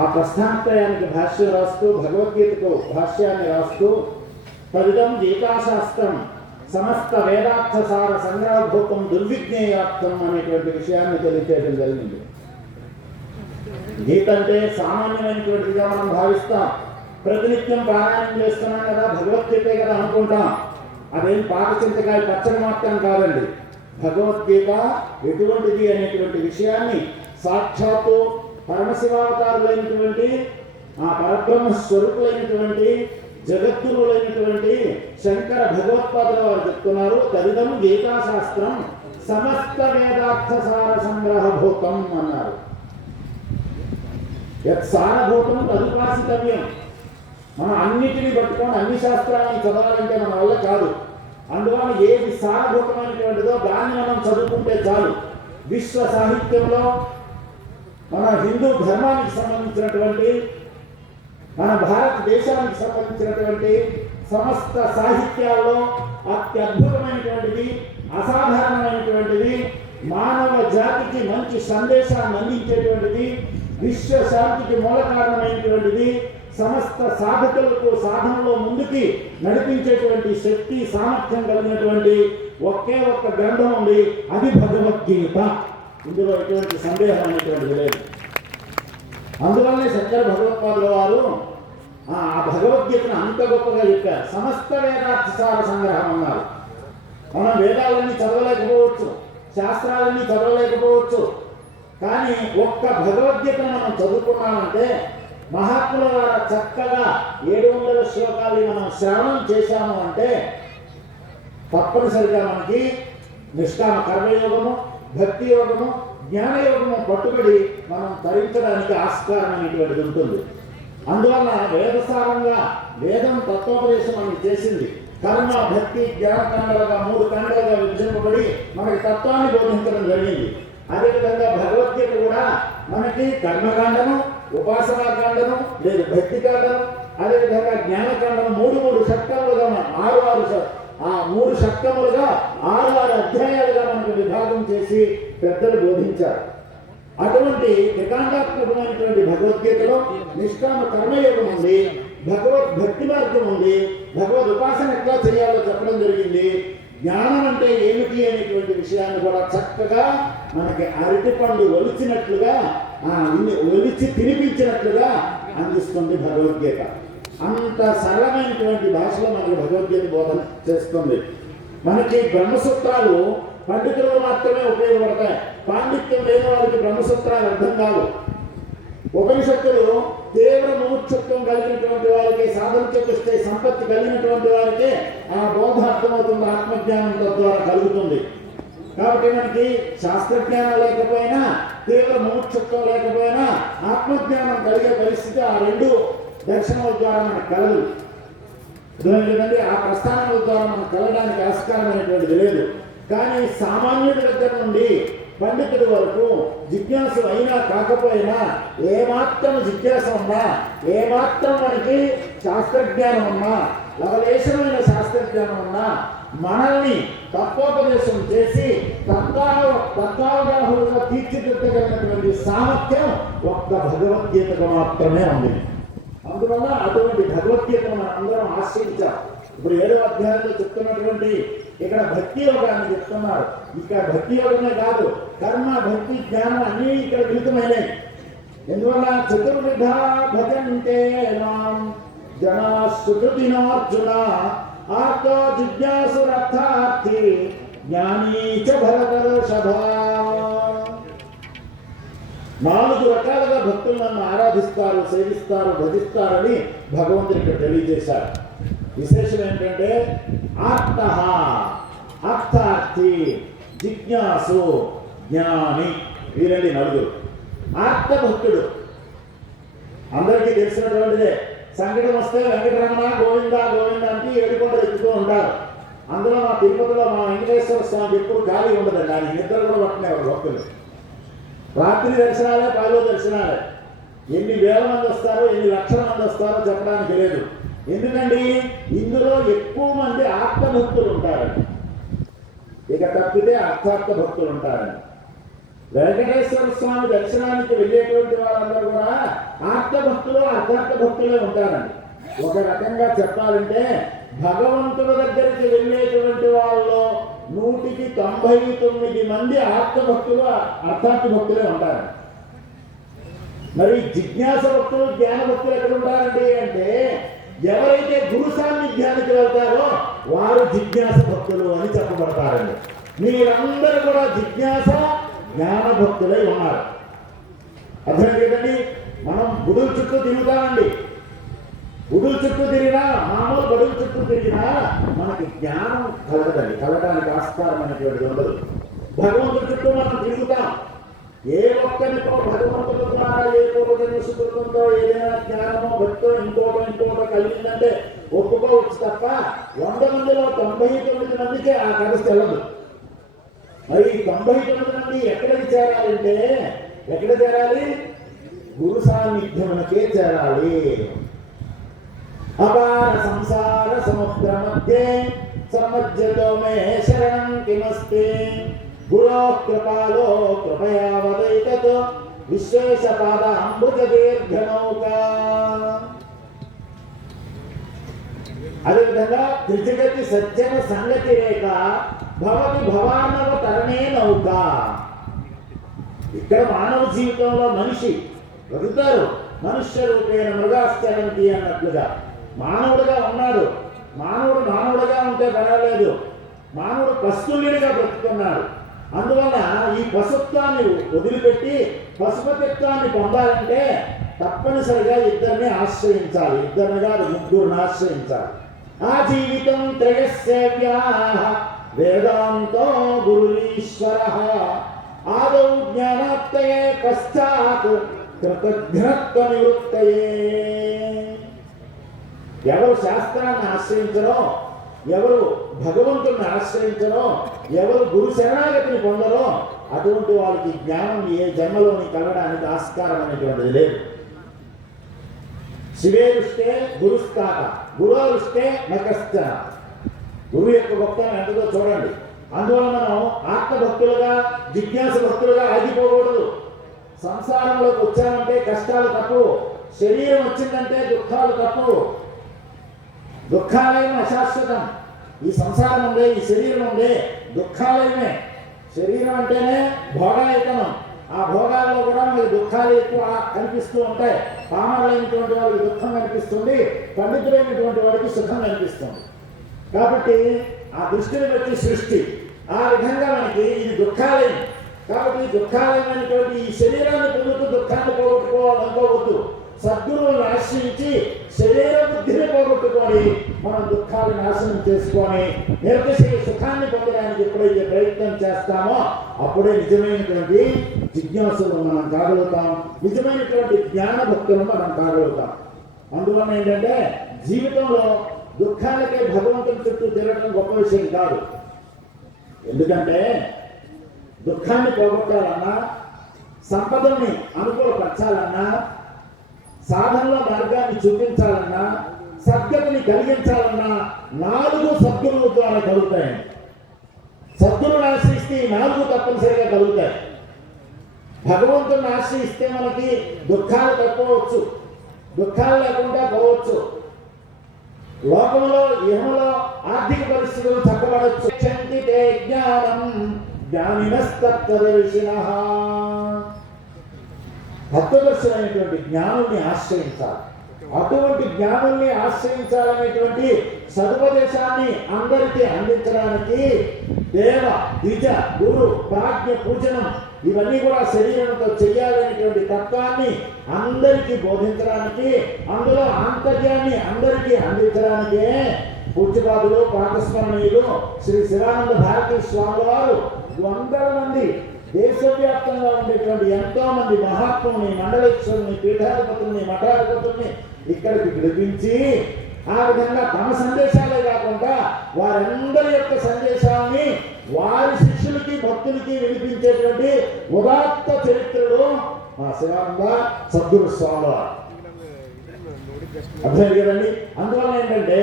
ఆ ప్రస్థానత్రయానికి భాష్యం రాస్తూ భగవద్గీతకు భాష్యాన్ని రాస్తూ తదిదం గీతాశాస్త్రం సమస్త వేదార్థ సార సంగ్రహభూతం దుర్విజ్ఞేయార్థం అనేటువంటి విషయాన్ని తెలియచేయడం జరిగింది. గీత అంటే సామాన్యమైనటువంటిదిగా మనం భావిస్తాం. ప్రతినిత్యం పారాయణం చేస్తున్నాం కదా భగవద్గీతే కదా అనుకుంటాం. అదేం పాఠచింతకాయ పచ్చడి మాత్రం కాదండి. భగవద్గీత ఎటువంటిది అనేటువంటి విషయాన్ని సాక్షాత్తు పరమశివావతారులైనటువంటి ఆ పరబ్రహ్మ స్వరూపులైనటువంటి జగద్గురువులైనటువంటి శంకర భగవత్పాదుల వారు చెప్తున్నారు. తదిదం గీతాశాస్త్రం సమస్త వేదార్థ సార సంగ్రహభూతం అన్నారు. యత్ సారభూతం తదుపాసితవ్యం మనం అన్నిటిని పట్టుకొని అన్ని శాస్త్రాలను చదవాలంటే మన వల్ల కాదు. అందువల్ల ఏది సారభూతమైనటువంటిదో దాన్ని మనం చదువుకుంటే చాలు. విశ్వ సాహిత్యంలో మన హిందూ ధర్మానికి సంబంధించినటువంటి మన భారతదేశానికి సంబంధించినటువంటి సమస్త సాహిత్యాల్లో అత్యద్భుతమైనటువంటిది అసాధారణమైనటువంటిది మానవ జాతికి మంచి సందేశాన్ని అందించేటువంటిది విశ్వ శాంతికి మూల కారణమైనటువంటిది సమస్త సాధకులకు సాధనలో ముందుకి నడిపించేటువంటి శక్తి సామర్థ్యం కలిగినటువంటి ఒకే ఒక్క గ్రంథం ఉంది అది భగవద్గీత. ఇందులో ఎటువంటి సందేహం అనేటువంటిది లేదు. అందువల్లనే శంకర భగవత్పాదుల వారు ఆ భగవద్గీతను అంత గొప్పగా చెప్పారు. సమస్త వేదార్థసార సంగ్రహం అన్నారు. మనం వేదాలన్నీ చదవలేకపోవచ్చు శాస్త్రాలన్నీ చదవలేకపోవచ్చు. కానీ ఒక్క భగవద్గీతను మనం చదువుకున్నామంటే మహాత్ముల చక్కగా ఏడు వందల శ్లోకాలు మనం శ్రవణం చేశాము అంటే తప్పనిసరిగా మనకి నిష్కామ కర్మయోగము భక్తి యోగము జ్ఞానయోగము పట్టుబడి మనం ధరించడానికి ఆస్కారం అనేటువంటిది ఉంటుంది. అందువల్ల వేదసారంగా వేదం తత్వోపదేశం అని చేసింది. కర్మ భక్తి జ్ఞాన కాండలుగా మూడు కాండలుగా విభజింపబడి మనకి తత్వాన్ని బోధించడం జరిగింది. అదేవిధంగా భగవద్గీత కూడా మనకి కర్మకాండము ఉపాసనా కాండము లేదు భక్తి కాండము అదేవిధంగా జ్ఞానకాండము మూడు మూడు షట్కములుగా ఆరు ఆరు ఆ మూడు షట్కములుగా ఆరు ఆరు అధ్యాయాలుగా మనకు విభాగం చేసి పెద్దలు బోధించారు. అటువంటి త్రికాండాత్మకమైనటువంటి భగవద్గీతలో నిష్కామ కర్మయోగం ఉంది భగవద్ భక్తి మార్గం ఉంది భగవద్ ఉపాసన ఎట్లా చేయాలో చెప్పడం జరిగింది. జ్ఞానం అంటే ఏమిటి అనేటువంటి విషయాన్ని కూడా చక్కగా మనకి అరటిపండు ఒలిచినట్లుగా ఆ, ఇన్ని- ఒలిచి తినిపించినట్లుగా అందిస్తుంది భగవద్గీత. అంత సరళమైనటువంటి భాషలో మనకి భగవద్గీత బోధన చేస్తుంది. మనకి బ్రహ్మసూత్రాలు పండితులకు మాత్రమే ఉపయోగపడతాయి. పాండిత్యం లేని వారికి బ్రహ్మసూత్రాలు అర్థం కావు. ఉపనిషత్తులు తీవ్ర ముముక్షత్వం కలిగినటువంటి వారికి సాధన చతుష్టే సంపత్తి కలిగినటువంటి వారికి ఆ బోధ అర్థమవుతుంది ఆత్మజ్ఞానం తద్వారా కలుగుతుంది. కాబట్టి మనకి శాస్త్రజ్ఞానం లేకపోయినా తీవ్ర ముముక్షత్వం లేకపోయినా ఆత్మజ్ఞానం కలిగే పరిస్థితి ఆ రెండు దర్శనం ద్వారా మనకు కలదు. ఎందుకంటే ఆ ప్రస్థానాల ద్వారా మనం కలగడానికి ఆస్కారం అనేటువంటిది లేదు. కానీ సామాన్యుడి దగ్గర నుండి పండితుడి వరకు జిజ్ఞాసు అయినా కాకపోయినా ఏమాత్రం జిజ్ఞాస ఉన్నా ఏమాత్రం మనకి శాస్త్రజ్ఞానం ఉన్నా లవలేశమైన శాస్త్రజ్ఞానం ఉన్నా మనల్ని తత్వోపదేశం చేసి తత్వా తత్వావగాహులుగా తీర్చిదిద్దగలిగినటువంటి సామర్థ్యం ఒక్క భగవద్గీతకు మాత్రమే ఉంది. అందువల్ల అటువంటి భగవద్గీతను మనం అందరం ఆశ్రయించాం ఇప్పుడు ఏడో అధ్యాయంలో చెప్తున్నటువంటి ఇక్కడ భక్తి యోగాన్ని చెప్తున్నారు. ఇక్కడ భక్తి యోగమే కాదు కర్మ భక్తి జ్ఞానం అన్నీ ఇక్కడ మిళితమైనవి. ఎందువల్ల? చతుర్విధ భజంతే మాం జనా సుకృతినార్జున ఆర్తో జిజ్ఞాసురర్థార్థి జ్ఞానీ చ భరతర్షభ నాలుగు రకాలుగా భక్తులు నన్ను ఆరాధిస్తారు సేవిస్తారు భజిస్తారని భగవంతుడు ఇక్కడ తెలియజేశారు విశేషం ఏంటంటే ఆర్త అర్థార్థి జిజ్ఞాసు జ్ఞాని వీరండి నలుగురు. ఆర్త భక్తుడు. అందరికీ తెలిసినటువంటిదే. సంకటం వస్తే వెంకటరమణ గోవింద గోవింద అంటే ఏడుకొండలు ఎత్తుతూ ఉంటారు. అందులో మా తిరుపతిలో మా వెంకటేశ్వర స్వామి ఎప్పుడు ఖాళీ ఉండదండి. ఆయన నిద్ర కూడా పట్టినవారు భక్తులు. రాత్రి దర్శనాలే పగలు దర్శనాలే. ఎన్ని వేల మంది వస్తారో ఎన్ని లక్షల మంది వస్తారో చెప్పడానికి లేదు. ఎందుకండి? ఇందులో ఎక్కువ మంది ఆత్మభక్తులు ఉంటారండి. ఇక తప్పితే అర్థార్థ భక్తులు ఉంటారండి. వెంకటేశ్వర స్వామి దర్శనానికి వెళ్ళేటువంటి వాళ్ళందరూ కూడా ఆత్మభక్తులు అర్థార్థ భక్తులే ఉంటారండి. ఒక రకంగా చెప్పాలంటే భగవంతుల దగ్గరికి వెళ్ళేటువంటి వాళ్ళు నూటికి తొంభై తొమ్మిది మంది ఆత్మభక్తులు అర్థార్థ భక్తులే ఉంటారు. మరి జిజ్ఞాస భక్తులు జ్ఞాన భక్తులు ఎక్కడ ఉంటారండి అంటే ఎవరైతే గురు సాన్నిధ్యానికి వెళ్తారో వారు జిజ్ఞాస భక్తులు అని చెప్పబడతారండి. మీరందరూ కూడా జిజ్ఞాస జ్ఞాన భక్తులై ఉన్నారు. అర్థం కదండి? మనం గురువు చుట్టూ తిరుగుతామండి. గుడుల చుట్టూ తిరిగినా మామూలు గడువు చుట్టూ తిరిగినా మనకి జ్ఞానం కలగదండి. కలగడానికి ఆస్కారం అనేటువంటిది ఉండదు. భగవంతుడి చుట్టూ మనం తిరుగుతాం. ఏ ఒక్కరితో భగవంతుడు ద్వారా ఏ పూర్వజన్మ సుకృతంతో ఏదైనా జ్ఞానమో భక్తో ఇంకోటో ఇంకోటో కలిగిందంటే ఒప్పుకోవచ్చు తప్ప వంద మందిలో తొంభై తొమ్మిది మందికే ఆ కథ తెలదు. మరి తొంభై తొమ్మిది మంది ఎక్కడికి చేరాలంటే ఎక్కడ చేరాలి? గురు సాన్నిధ్యమునకే చేరాలి. అపార సంసార సముద్ర మధ్యే సమజ్జతో మే శరణం కిమస్తి గురో కృపాలో కృపయా వదైతత్ విశ్వేశ పాద అంబుజ దీర్ఘనౌకా అదేవిధంగా త్రిజగతి సజ్జన సంగతి రేఖ భవతి భవానవ తరణే నౌక. ఇక్కడ మానవ జీవితంలో మనిషి బతుకుతారు. మనుష్య రూపేణ మృగాశ్చరంతి అన్నట్లుగా. మానవుడిగా ఉన్నాడు. మానవుడు మానవుడిగా ఉంటే పర్వాలేదు. మానవుడు పశువుడిగా బ్రతుకున్నాడు అందువల్ల ఈ పశుత్వాన్ని వదిలిపెట్టి పశుపతిత్వాన్ని పొందాలంటే తప్పనిసరిగా ఇద్దరిని ఆశ్రయించాలి. ఇద్దరిని కాదు ముగ్గురిని ఆశ్రయించాలి. ఆ జీవితం త్రయస్సేవ్యా వేదాంతో గురులీశ్వర ఆదౌ జ్ఞానాత్తయే పశ్చాత్ కృతజ్ఞత్వ నివృత్తయే. ఎవరు శాస్త్రాన్ని ఆశ్రయించరో ఎవరు భగవంతుని ఆశ్రయించరో ఎవరు గురు శరణాగతిని పొందరో అటువంటి వాళ్ళకి జ్ఞానం ఏ జన్మలోని కలగడానికి ఆస్కారం అనేటువంటిది లేదు శివేరుస్తే గురుస్తాక గురోరుష్టే నకస్త గురువు యొక్క గొప్పతనం ఎంతదో చూడండి. అందువల్ల మనం ఆత్మభక్తులుగా జిజ్ఞాస భక్తులుగా ఆగిపోకూడదు. సంసారంలోకి వచ్చామంటే కష్టాలు తప్పు శరీరం వచ్చిందంటే దుఃఖాలు తప్పు దుఃఖాలయం అశాశ్వతం ఈ సంసారం ఉండే ఈ శరీరం ఉండే దుఃఖాలయమే. శరీరం అంటేనే భోగాయతనం. ఆ భోగాల్లో కూడా మీకు దుఃఖాలు ఎక్కువ కనిపిస్తూ ఉంటాయి. పామరులైనటువంటి వాళ్ళకి దుఃఖం కనిపిస్తుంది పండితులైనటువంటి వాడికి సుఖం కనిపిస్తుంది. కాబట్టి ఆ దృష్టిని బట్టి సృష్టి. ఆ విధంగా మనకి ఇది దుఃఖాలయం. కాబట్టి ఈ దుఃఖాలయమైనటువంటి ఈ శరీరాన్ని పొందుతూ దుఃఖాన్ని పోగొట్టుకోవాలనుకోవద్దు సద్గురువులను ఆశ్రయించి శరీర పోగొట్టుకొని మనం దుఃఖాలు నాశనం చేసుకొని నిర్దశయ సుఖాన్ని పొందడానికి ఎప్పుడైతే ప్రయత్నం చేస్తామో అప్పుడే నిజమైనటువంటి జిజ్ఞాసులు మనం కాగలుగుతాం. నిజమైనటువంటి జ్ఞాన భక్తులు మనం కాగలుగుతాం. అందువల్ల ఏంటంటే జీవితంలో దుఃఖాలకే భగవంతుని చుట్టూ తిరగడం గొప్ప విషయం కాదు. ఎందుకంటే దుఃఖాన్ని పోగొట్టాలన్నా సంపదల్ని అనుకూలపరచాలన్నా సాధనలో మార్గాన్ని చూపించాలన్నా సద్గతిని కలిగించాలన్నా నాలుగు సద్గుణుల ద్వారా కలుగుతాయి. సద్గుణుని ఆశ్రయిస్తే ఈ నాలుగు తప్పనిసరిగా కలుగుతాయి. భగవంతుని ఆశ్రయిస్తే మనకి దుఃఖాలు తప్పవచ్చు. దుఃఖాలు లేకుండా పోవచ్చు. లోకంలో ఇహంలో ఆర్థిక పరిస్థితులు చక్కబడచ్చు చంటి జ్ఞానం జ్ఞానినస్తత్వదర్శిన. తత్వదర్శనమైనటువంటి జ్ఞానుని ఆశ్రయించాలి. అటువంటి జ్ఞానాన్ని ఆశ్రయించాలనేటువంటి సదుపదేశాన్ని అందరికీ అందించడానికి దేవ ద్విజ గురు ప్రాజ్ఞ పూజనం ఇవన్నీ కూడా శరీరంతో చేయాలనేటువంటి తత్వాన్ని అందరికీ బోధించడానికి అందులో ఆంతర్యాన్ని అందరికీ అందించడానికే పూజ్యపాదులు పాకస్మరణీయులు శ్రీ శివానంద భారతీ స్వామి వారు వందల మంది దేశవ్యాప్తంగా ఉండేటువంటి ఎంతో మంది మహాత్ముని మండలేశ్వరుని పీఠాధిపతుల్ని మఠాధిపతుల్ని ఇక్కడికి పిలిపించి ఆ విధంగా తమ సందేశాలే కాకుండా వారందరి యొక్క సందేశాన్ని వారి శిష్యులకి భక్తులకి వినిపించేటువంటి ఉదాత్త చరిత్రలు మా శివానంద సద్గురు స్వామి వారు అర్థం కదండి అందువల్ల ఏంటంటే